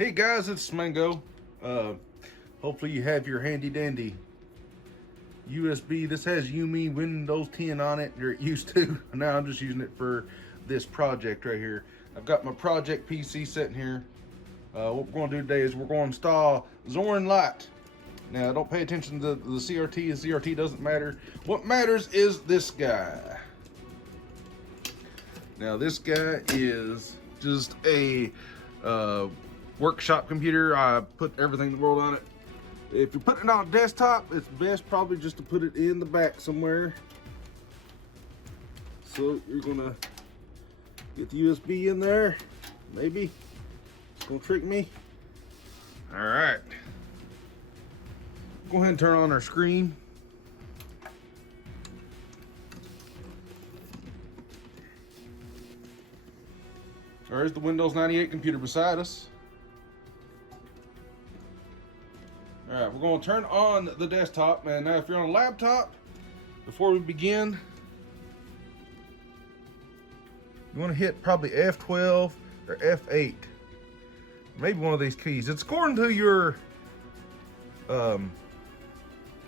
Hey guys, it's Smango. Hopefully you have your handy dandy USB. This has Yumi Windows 10 on it, or it used to. Now I'm just using it for this project right here. I've got my project PC sitting here. What we're going to do today is we're going to install Zorin Lite. Now don't pay attention to the CRT. The CRT doesn't matter. What matters is this guy. Now this guy is just a workshop computer. I put everything in the world on it. If you're putting it on a desktop, it's best probably just to put it in the back somewhere. So you're gonna get the USB in there, maybe. It's gonna trick me. All right. Go ahead and turn on our screen. There's the Windows 98 computer beside us. All right, we're going to turn on the desktop. And now if you're on a laptop, before we begin, you want to hit probably F12 or F8. Maybe one of these keys. It's according to your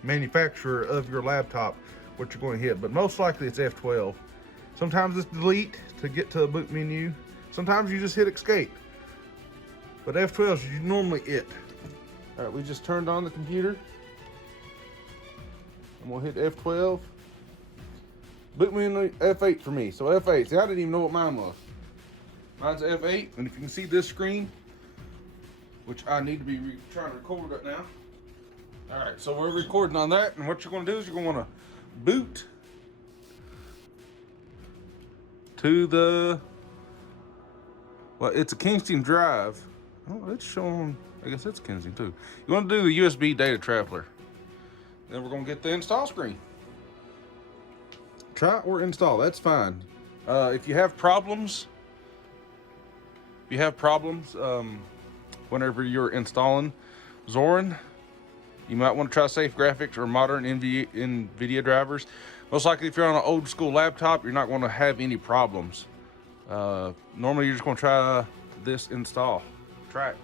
manufacturer of your laptop what you're going to hit, but most likely it's F12. Sometimes it's delete to get to a boot menu. Sometimes you just hit escape, but F12 is normally it. All right, we just turned on the computer. I'm gonna hit F12. Boot menu F8 for me. So F8. See, I didn't even know what mine was. Mine's F8, and if you can see this screen, which I need to be trying to record right now. All right, so we're recording on that, and what you're gonna do is you're gonna wanna boot to the, well, it's a Kingston drive. Oh, it's showing, I guess it's Kingston too. You want to do the USB data traveler. Then we're going to get the install screen. Try or install, that's fine. If you have problems, whenever you're installing Zorin, you might want to try safe graphics or modern NVIDIA drivers. Most likely if you're on an old school laptop, you're not going to have any problems. Normally you're just going to try this install. Try it.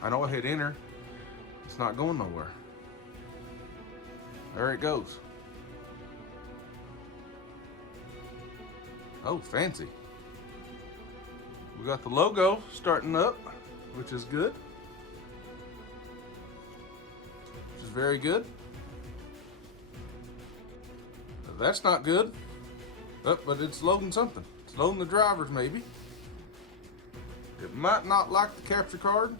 I know I hit enter. It's not going nowhere. There it goes. Oh, fancy. We got the logo starting up, which is good. Which is very good. That's not good. Oh, but it's loading something. It's loading the drivers, maybe. It might not like the capture card.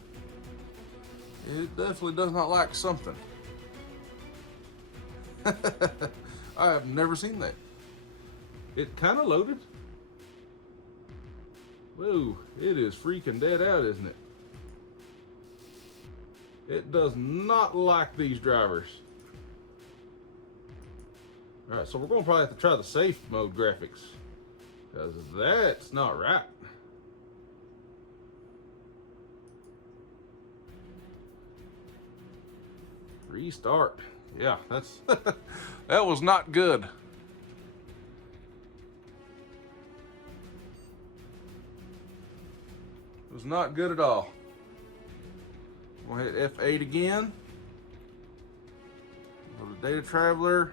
It definitely does not like something. I have never seen that. It kind of loaded. Whoa, it is freaking dead out, isn't it? It does not like these drivers. All right, so we're gonna probably have to try the safe mode graphics, because that's not right. Restart. Yeah, that's that was not good. It was not good at all. We'll hit F8 again. Go to data traveler.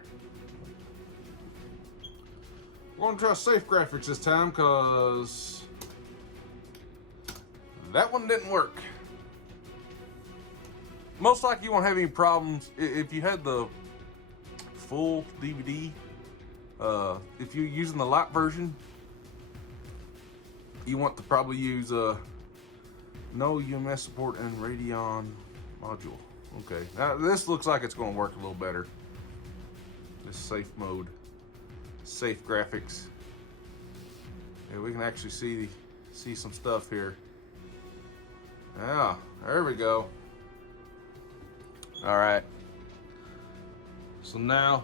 We're gonna try safe graphics this time because that one didn't work. Most likely you won't have any problems if you had the full DVD. If you're using the light version, you want to probably use no UMS support and Radeon module. Okay, now this looks like it's going to work a little better. This safe mode, safe graphics. Yeah, we can actually see some stuff here. Yeah, there we go. All right. So now,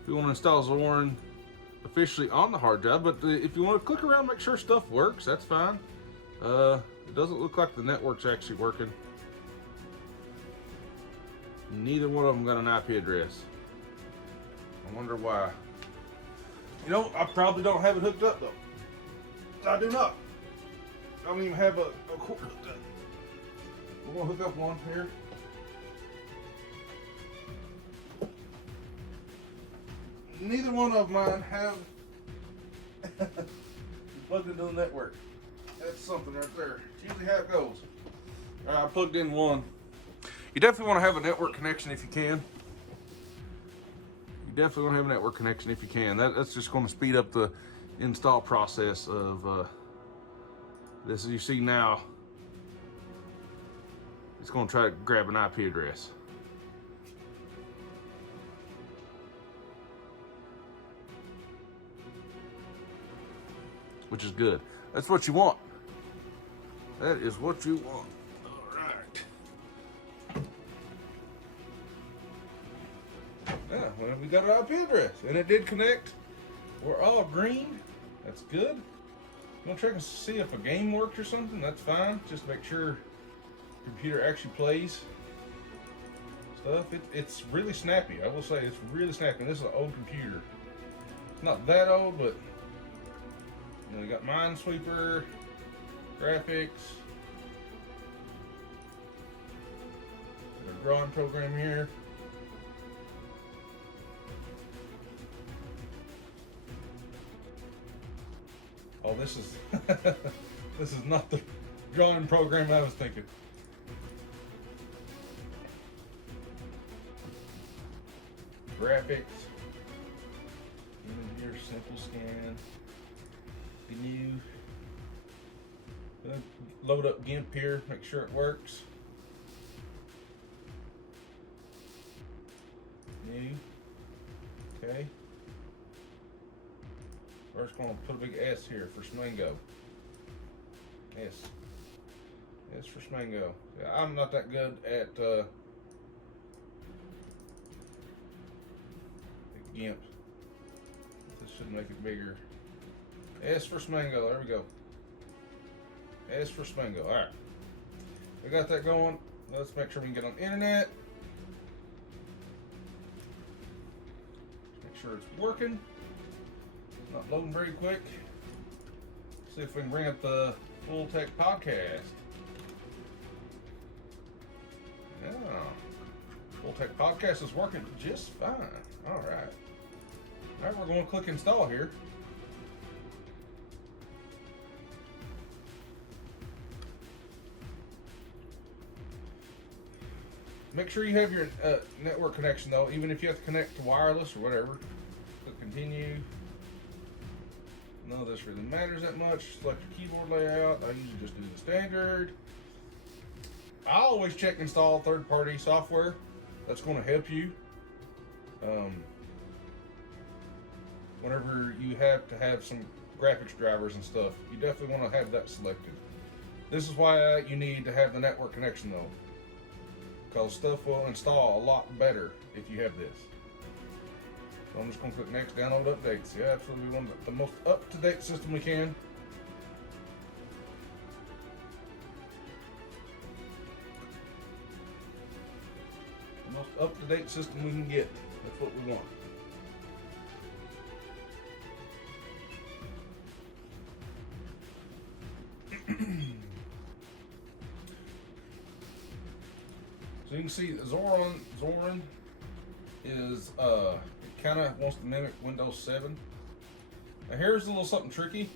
if you want to install Zorin officially on the hard drive, but if you want to click around, make sure stuff works, that's fine. It doesn't look like the network's actually working. Neither one of them got an IP address. I wonder why. You know, I probably don't have it hooked up though. I do not. I don't even have a cord hooked up. We're gonna hook up one here. Neither one of mine have plugged into the network. That's something right there. It's usually how it goes. All right, I plugged in one. You definitely want to have a network connection if you can. You definitely want to have a network connection if you can. That's just going to speed up the install process of this. As you see now, it's going to try to grab an IP address. Which is good. That's what you want. That is what you want. All right. Yeah, well, we got our IP address, and it did connect. We're all green. That's good. I'm gonna check and see if a game works or something. That's fine. Just make sure the computer actually plays stuff. It's really snappy. I will say it's really snappy. This is an old computer. It's not that old, but you know, we got Minesweeper, graphics, got a drawing program here. Oh, this is this is not the drawing program I was thinking. Graphics. In here, simple scan. New. Load up GIMP here, make sure it works. New. Okay. First, going to put a big S here for Smango. S. S for Smango. Yeah, I'm not that good at GIMP. This should make it bigger. S for Smango, there we go. S for Smango, all right. We got that going. Let's make sure we can get on the internet. Make sure it's working. Not loading very quick. See if we can bring up the Full Tech Podcast. Yeah. Full Tech Podcast is working just fine. All right. All right, we're going to click install here. Make sure you have your network connection though, even if you have to connect to wireless or whatever. Click continue. None of this really matters that much. Select your keyboard layout. I usually just do the standard. I always check install third-party software. That's going to help you. Whenever you have to have some graphics drivers and stuff, you definitely want to have that selected. This is why you need to have the network connection though, because stuff will install a lot better if you have this. So I'm just going to click next, download updates. Yeah, absolutely, we want the most up-to-date system we can. The most up-to-date system we can get. That's what we want. So you can see Zorin is it kind of wants to mimic Windows 7. Now here's a little something tricky.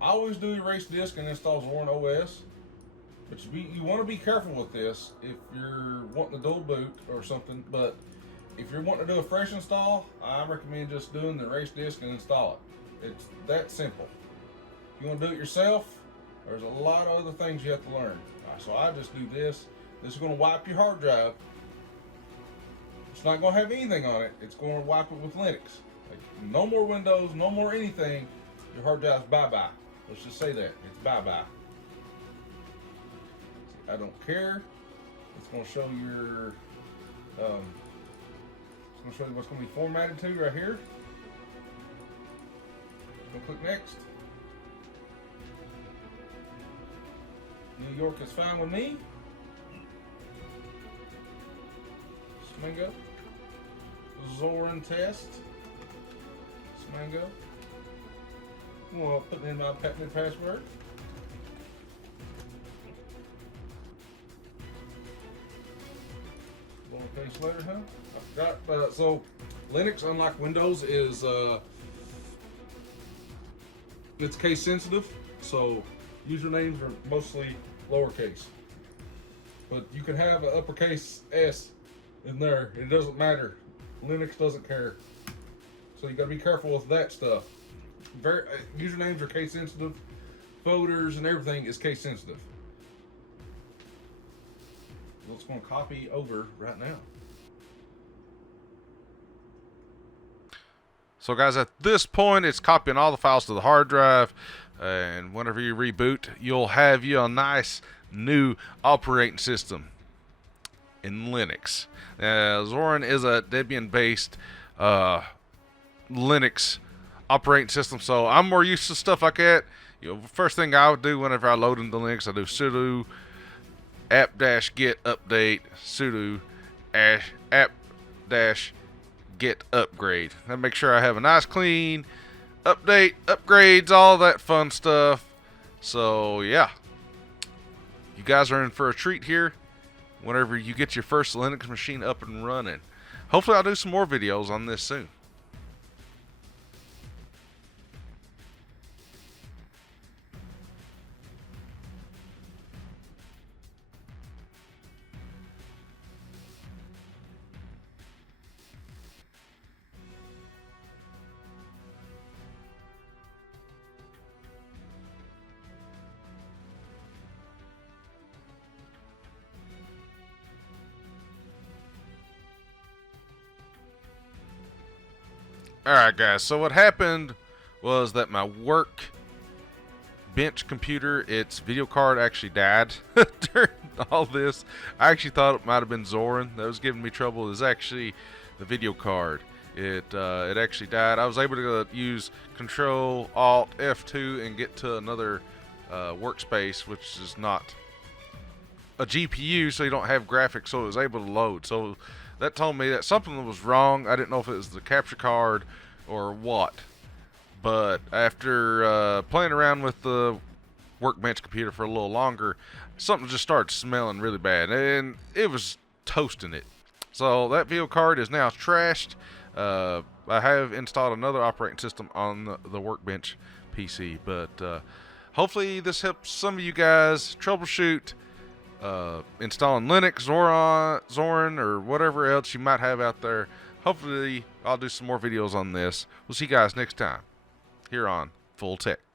I always do erase disk and install Zorin OS, but you want to be careful with this if you're wanting to dual boot or something. But if you're wanting to do a fresh install, I recommend just doing the erase disk and install it. It's that simple. If you want to do it yourself, there's a lot of other things you have to learn. So I just do this. This is going to wipe your hard drive. It's not going to have anything on it. It's going to wipe it with Linux. Like, no more Windows, no more anything. Your hard drive's bye-bye. Let's just say that. It's bye-bye. I don't care. It's going to show your it's going to show you what's going to be formatted to right here. Go click next. New York is fine with me. Smango. Zorin test. Smango. I'm gonna put in my patented password. Lowercase letter, huh? I forgot. So Linux, unlike Windows, is it's case sensitive. So usernames are mostly lowercase, but you can have an uppercase S in there. It doesn't matter. Linux doesn't care. So you got to be careful with that stuff. Usernames are case sensitive. Folders and everything is case sensitive. So it's going to copy over right now. So guys, at this point, it's copying all the files to the hard drive, and whenever you reboot, you'll have you a nice new operating system in Linux. Zorin is a Debian-based Linux operating system, so I'm more used to stuff like that. First thing I would do whenever I load into Linux, I do sudo app-get update sudo app-get upgrade. That makes sure I have a nice clean update, upgrades, all that fun stuff. So yeah, you guys are in for a treat here whenever you get your first Linux machine up and running. Hopefully I'll do some more videos on this soon. Alright guys, so what happened was that my work bench computer, its video card actually died during all this. I actually thought it might have been Zorin that was giving me trouble. It was actually the video card. It actually died. I was able to use Control Alt F2 and get to another workspace, which is not a GPU, so you don't have graphics, so it was able to load. So that told me that something was wrong. I didn't know if it was the capture card or what. But after playing around with the workbench computer for a little longer, something just started smelling really bad, and it was toasting it. So that video card is now trashed. I have installed another operating system on the workbench PC, but hopefully this helps some of you guys troubleshoot installing Linux, Zorin, or whatever else you might have out there. Hopefully I'll do some more videos on this. We'll see you guys next time here on Full Tech.